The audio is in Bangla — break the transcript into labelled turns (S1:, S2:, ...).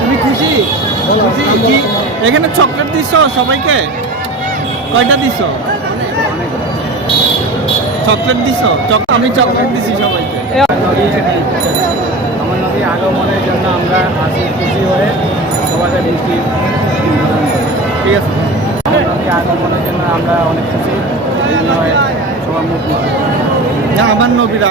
S1: তুমি খুশি? খুশি? কি? এখানে চকলেট দিছো সবাইকে? কয়টা দিছো? চকলেট আমি চকলেট দিছি সবাইকে।
S2: আমার নদী আগমনের জন্য আমরা হাসি খুশি হয়ে সবাইকে মিষ্টি
S1: ঠিক আছে।
S2: আগমনের জন্য আমরা অনেক খুশি। সবার মুখ
S1: না আমার নবীরা